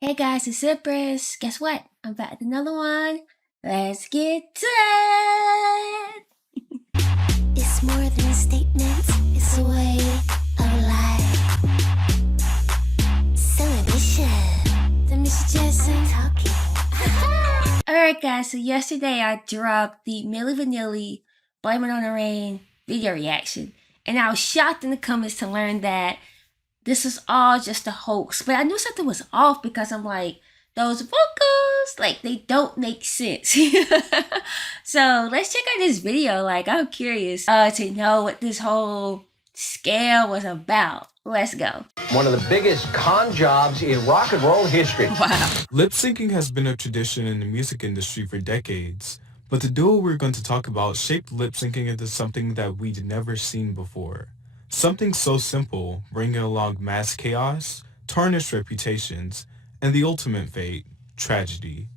Hey guys, it's Empress. Guess what? I'm back with another one. Let's get to it. It's more than a statement, it's a way of life. Celebration. The Mr. Jackson talking. Alright guys, so yesterday I dropped the Milli Vanilli Blame It on the Rain video reaction. And I was shocked in the comments to learn that this was all just a hoax. But I knew something was off because I'm like, those vocals, like, they don't make sense. So let's check out this video. Like, I'm curious to know what this whole scale was about. Let's go. One of the biggest con jobs in rock and roll history. Wow. Lip syncing has been a tradition in the music industry for decades, but the duo we're going to talk about shaped lip syncing into something that we'd never seen before. Something so simple, bringing along mass chaos, tarnished reputations, and the ultimate fate, tragedy.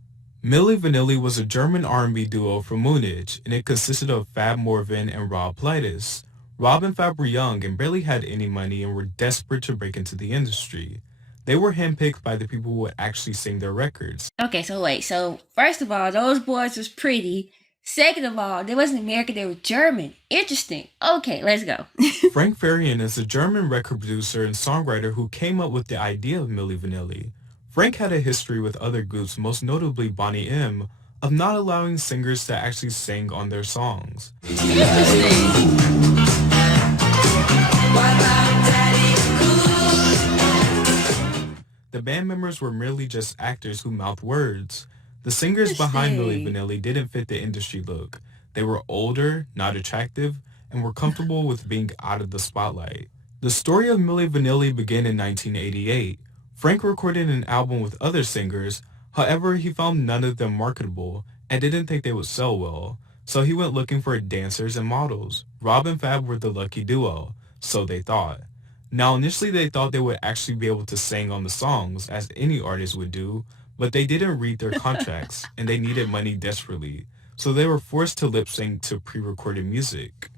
Milli Vanilli was a German R&B duo from Munich, and it consisted of Fab Morvan and Rob Pilatus. Rob and Fab were young and barely had any money and were desperate to break into the industry. They were handpicked by the people who would actually sing their records. Okay, so wait. So first of all, those boys was pretty. Second of all, they wasn't American, they were German. Interesting. Okay, let's go. Frank Farian is a German record producer and songwriter who came up with the idea of Milli Vanilli. Frank had a history with other groups, most notably Bonnie M, of not allowing singers to actually sing on their songs. The band members were merely just actors who mouthed words. The singers behind Milli Vanilli didn't fit the industry look. They were older, not attractive, and were comfortable with being out of the spotlight. The story of Milli Vanilli began in 1988. Frank recorded an album with other singers, however he found none of them marketable and didn't think they would sell well, so he went looking for dancers and models. Rob and Fab were the lucky duo, so they thought. Now initially they thought they would actually be able to sing on the songs, as any artist would do, but they didn't read their contracts, and they needed money desperately, so they were forced to lip sync to pre-recorded music.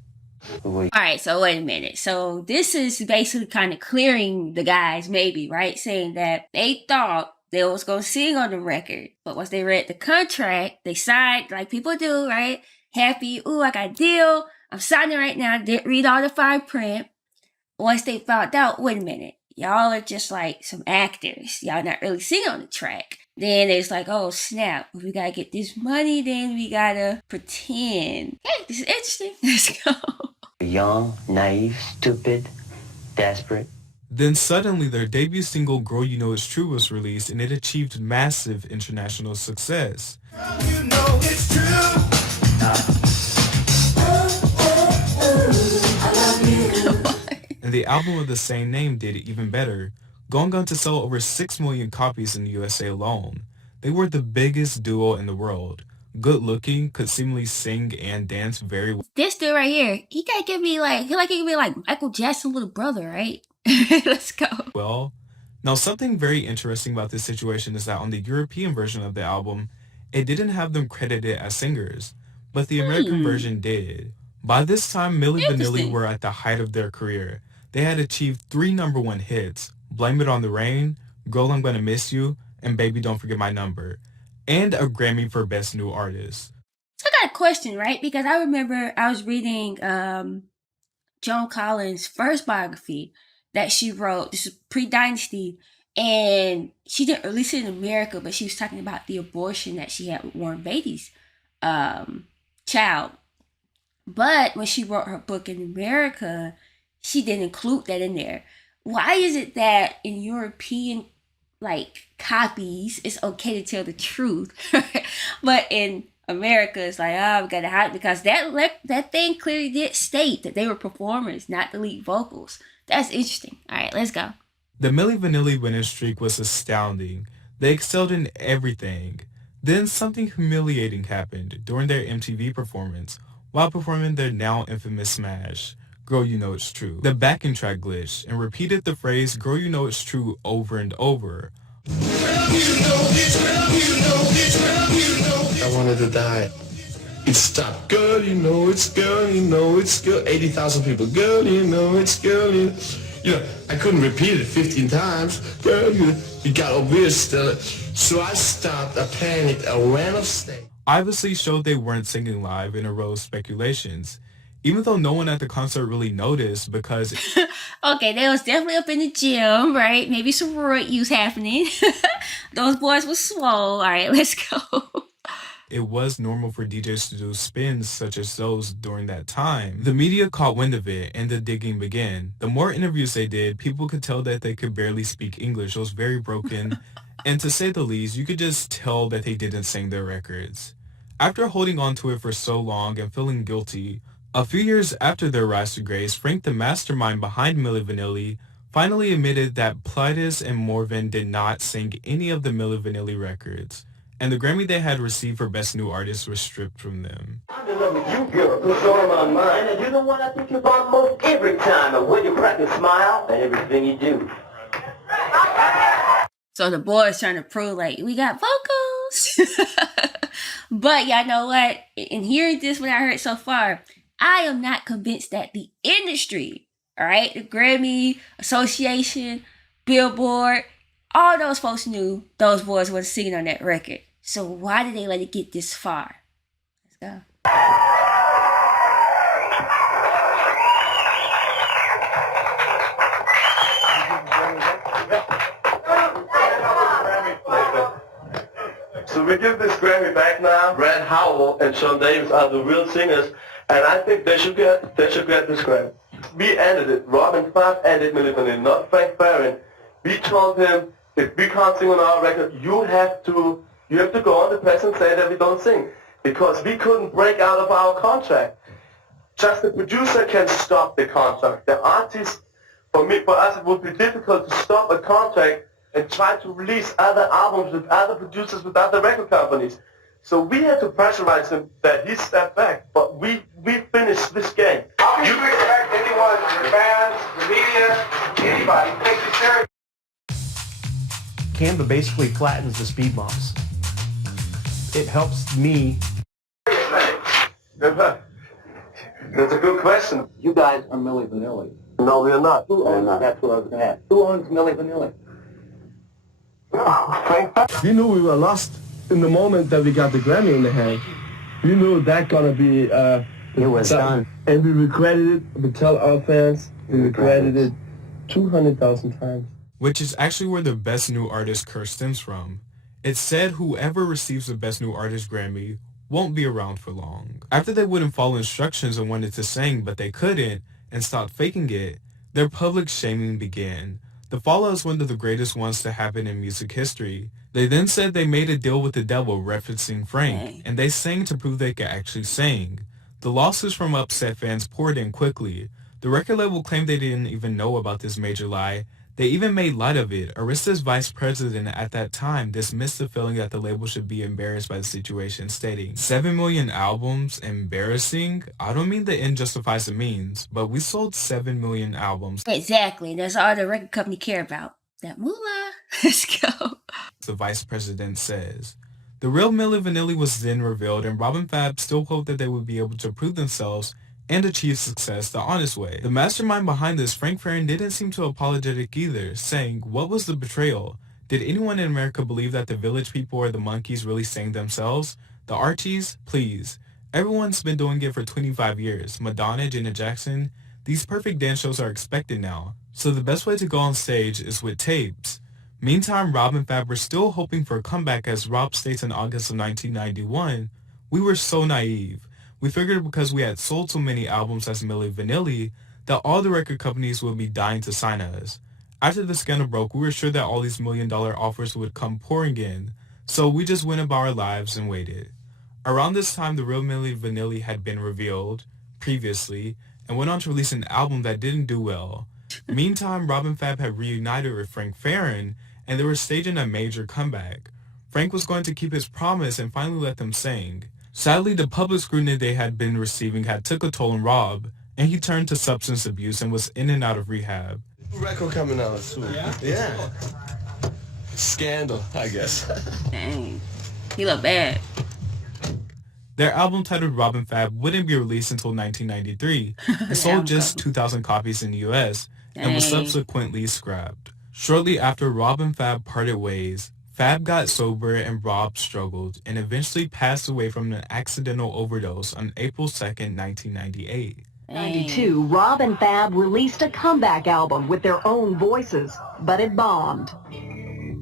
Alright, so wait a minute. So this is basically kind of clearing the guys, maybe, right? Saying that they thought they was going to sing on the record, but once they read the contract, they signed, like people do, right? Happy, ooh, I got a deal, I'm signing right now, didn't read all the fine print. Once they found out, wait a minute, y'all are just like some actors. Y'all not really singing on the track. Then it's like, oh snap, we gotta get this money, then we gotta pretend. Hey, this is interesting. Let's go. Young, naive, stupid, desperate. Then suddenly their debut single Girl You Know It's True was released and it achieved massive international success. Girl, you know it's true. And the album of the same name did even better, going on to sell over 6 million copies in the USA alone. They were the biggest duo in the world. Good looking, could seemingly sing and dance very well. This dude right here, he gotta give me like, he could be like Michael Jackson's little brother, right? Let's go. Now something very interesting about this situation is that on the European version of the album, it didn't have them credited as singers, but the American version did. By this time, Milli Vanilli were at the height of their career. They had achieved 3 #1 hits, Blame It on the Rain, Girl I'm Gonna Miss You, and Baby Don't Forget My Number, and a Grammy for Best New Artist. So I got a question, right? Because I remember I was reading Joan Collins' first biography that she wrote. This is pre-Dynasty, and she didn't release it in America, but she was talking about the abortion that she had with Warren Beatty's child. But when she wrote her book in America, she didn't include that in there. Why is it that in European like copies it's okay to tell the truth, but in America it's like, oh, we gotta hide it? Because that thing clearly did state that they were performers, not the lead vocals. That's interesting. All right, let's go. The Milli Vanilli winning streak was astounding. They excelled in everything. Then something humiliating happened during their MTV performance while performing their now infamous smash, Girl You Know It's True. The backing track glitched and repeated the phrase Girl You Know It's True over and over. I wanted to die. It stopped. Girl, you know it's girl, you know it's girl. 80,000 people. Girl, you know it's girl, you I couldn't repeat it 15 times. It got obvious still. So I stopped, I panicked, I ran off stage. Obviously showed they weren't singing live and arose speculations, even though no one at the concert really noticed because Okay, they was definitely up in the gym, right? Maybe some roid use happening. Those boys were swole. All right, let's go. it was normal for DJs to do spins such as those during that time. The media caught wind of it and the digging began. The more interviews they did, people could tell that they could barely speak English. It was very broken. And to say the least, you could just tell that they didn't sing their records. After holding on to it for so long and feeling guilty, a few years after their rise to grace, Frank, the mastermind behind Milli Vanilli, finally admitted that Pilatus and Morvan did not sing any of the Milli Vanilli records, and the Grammy they had received for Best New Artist was stripped from them. I'm in love with you, girl. Who's on my mind? And you're the one I think about most every time. And when you crack a smile and everything you do. So the boys trying to prove like we got vocals. But y'all know what? In hearing this, what I heard so far, I am not convinced that the industry, all right, the Grammy Association, Billboard, all those folks knew those boys were singing on that record. So why did they let it get this far? Let's go. So we give this Grammy back now. Brad Howell and Sean Davis are the real singers, and I think they should get this Grammy. We ended it. Robin Fab ended Milli Vanilli, not Frank Farian. We told him, if we can't sing on our record, you have to go on the press and say that we don't sing, because we couldn't break out of our contract. Just the producer can stop the contract. The artist, for us, it would be difficult to stop a contract and try to release other albums with other producers, with other record companies. So we had to pressurize him that he stepped back, but we finished this game. How can you expect anyone, your fans, the media, anybody, to take this serious? Canva basically flattens the speed bumps. It helps me. That's a good question. You guys are Milli Vanilli. No, we're not. Who owns? That's what I was going to ask. Who owns Milli Vanilli? We knew we were lost in the moment that we got the Grammy in the hand. We knew that gonna be It was done. And we regretted it. We tell our fans we regretted it 200,000 times. Which is actually where the Best New Artist curse stems from. It said whoever receives the Best New Artist Grammy won't be around for long. After they wouldn't follow instructions and wanted to sing but they couldn't and stopped faking it, their public shaming began. The fallout is one of the greatest ones to happen in music history. They then said they made a deal with the devil, referencing Frank, and they sang to prove they could actually sing. The lawsuits from upset fans poured in quickly. The record label claimed they didn't even know about this major lie. They even made light of it. Arista's vice president at that time dismissed the feeling that the label should be embarrassed by the situation, stating, 7 million albums? Embarrassing? I don't mean the end justifies the means, but we sold 7 million albums. Exactly. That's all the record company care about. That moolah. Let's go. The vice president says. The real Milli Vanilli was then revealed, and Robin Fab still hoped that they would be able to prove themselves and achieve success the honest way. The mastermind behind this, Frank Farian, didn't seem too apologetic either, saying, what was the betrayal? Did anyone in America believe that the Village People or the Monkees really sang themselves? The Archies? Please. Everyone's been doing it for 25 years. Madonna, Janet Jackson, these perfect dance shows are expected now. So the best way to go on stage is with tapes. Meantime, Rob and Fab were still hoping for a comeback, as Rob states in August of 1991, we were so naive. We figured because we had sold so many albums as Milli Vanilli that all the record companies would be dying to sign us. After the scandal broke, we were sure that all these million-dollar offers would come pouring in, so we just went about our lives and waited. Around this time, the real Milli Vanilli had been revealed previously and went on to release an album that didn't do well. Meantime, Rob and Fab had reunited with Frank Farian, and they were staging a major comeback. Frank was going to keep his promise and finally let them sing. Sadly, the public scrutiny they had been receiving had took a toll on Rob, and he turned to substance abuse and was in and out of rehab. Record coming out soon. Yeah. Scandal, I guess. Dang. He look bad. Their album titled Robin Fab wouldn't be released until 1993. It sold just 2,000 copies in the US, and was Dang. subsequently scrapped. Shortly after Rob and Fab parted ways, Fab got sober and Rob struggled and eventually passed away from an accidental overdose on April 2nd, 1998. Dang. 92, Rob and Fab released a comeback album with their own voices, but it bombed.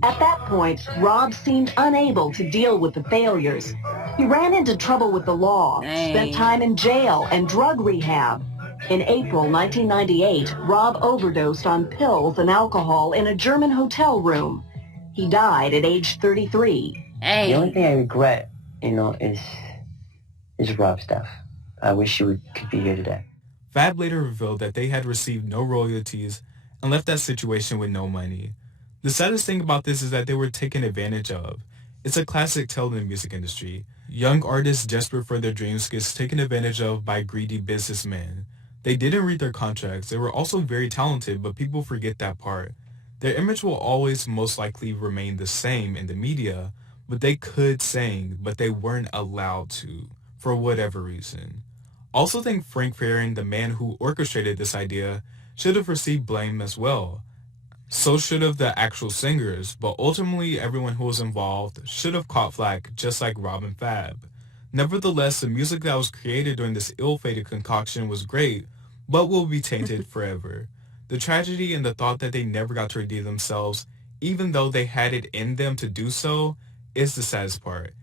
At that point, Rob seemed unable to deal with the failures. He ran into trouble with the law, spent time in jail and drug rehab. In April 1998, Rob overdosed on pills and alcohol in a German hotel room. He died at age 33. Hey. The only thing I regret, is Rob's death. I wish he could be here today. Fab later revealed that they had received no royalties and left that situation with no money. The saddest thing about this is that they were taken advantage of. It's a classic tale in the music industry. Young artists desperate for their dreams gets taken advantage of by greedy businessmen. They didn't read their contracts. They were also very talented, but people forget that part. Their image will always most likely remain the same in the media, but they could sing, but they weren't allowed to, for whatever reason. Also think Frank Farian, the man who orchestrated this idea, should have received blame as well. So should have the actual singers, but ultimately everyone who was involved should have caught flack, just like Rob and Fab. Nevertheless, the music that was created during this ill-fated concoction was great, but will be tainted forever. The tragedy and the thought that they never got to redeem themselves, even though they had it in them to do so, is the saddest part.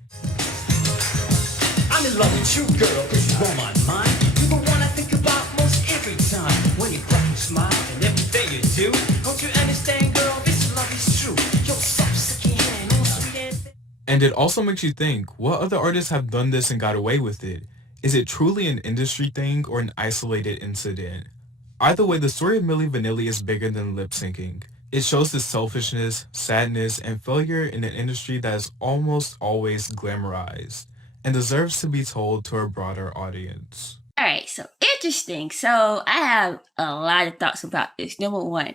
I'm in love with you, girl, 'cause you're on my mind. You're the one I think about most every time. When you crack and smile and everything you do. Don't you understand, girl, this love is true. You're so sick in hand, oh sweet and... And it also makes you think, what other artists have done this and got away with it? Is it truly an industry thing or an isolated incident? Either way, the story of Milli Vanilli is bigger than lip syncing. It shows the selfishness, sadness, and failure in an industry that is almost always glamorized and deserves to be told to a broader audience. All right, so interesting. So I have a lot of thoughts about this. Number one,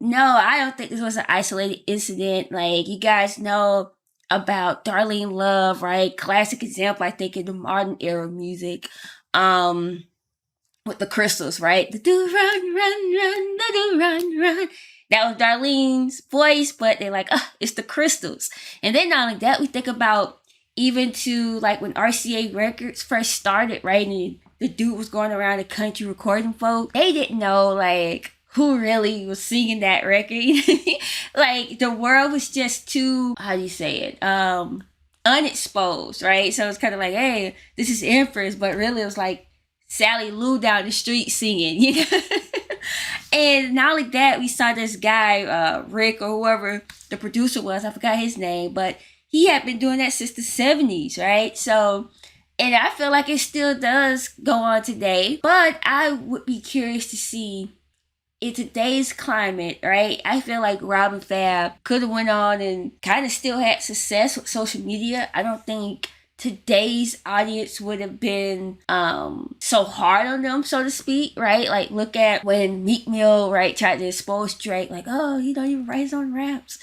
no, I don't think this was an isolated incident. Like, you guys know about Darlene Love, right? Classic example, I think, in the modern era music. With the crystals, right? The do run, run, run, the do run, run. That was Darlene's voice, but they're like, it's the crystals. And then not only that, we think about even to like when RCA Records first started, right? And the dude was going around the country recording folk. They didn't know like who really was singing that record. Like the world was just too, how do you say it? Unexposed, right? So it's kind of like, hey, this is Empress, but really it was like Sally Lou down the street singing, you know? And not only that, we saw this guy, Rick or whoever the producer was, I forgot his name, but he had been doing that since the 70s, right? So, and I feel like it still does go on today, but I would be curious to see in today's climate, right? I feel like Rob and Fab could have went on and kind of still had success with social media. I don't think today's audience would have been so hard on them, so to speak, right? Like, look at when Meek Mill, right, tried to expose Drake, like, oh, he don't even write his own raps.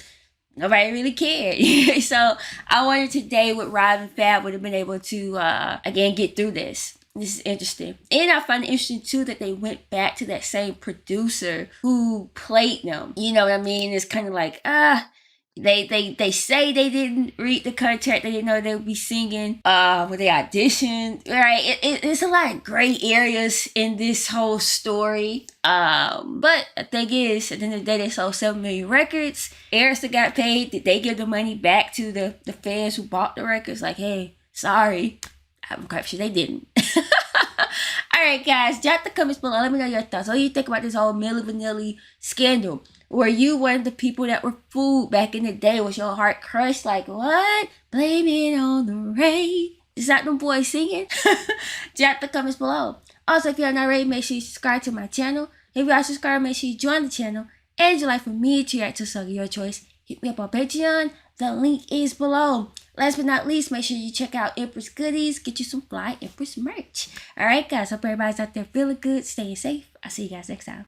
Nobody really cared. So I wonder today what Rob and Fab would have been able to, again, get through this. This is interesting. And I find it interesting, too, that they went back to that same producer who played them. You know what I mean? It's kind of like, They say they didn't read the contract. They didn't know they would be singing. When they auditioned, right? It's a lot of gray areas in this whole story. But the thing is, at the end of the day, they sold 7 million records. Arista got paid. Did they give the money back to the fans who bought the records? Like, hey, sorry. I'm quite sure they didn't. Alright, guys, drop the comments below. Let me know your thoughts. What do you think about this whole Milli Vanilli scandal? Were you one of the people that were fooled back in the day? Was your heart crushed? Like, what? Blame it on the rain. Is that them boys singing? Drop the comments below. Also, if you're not already, make sure you subscribe to my channel. If you are subscribed, make sure you join the channel. And if you'd like for me to react to a song of your choice, hit me up on Patreon. The link is below. Last but not least, make sure you check out Empress goodies. Get you some fly Empress merch. Alright, guys. Hope everybody's out there feeling good, staying safe. I'll see you guys next time.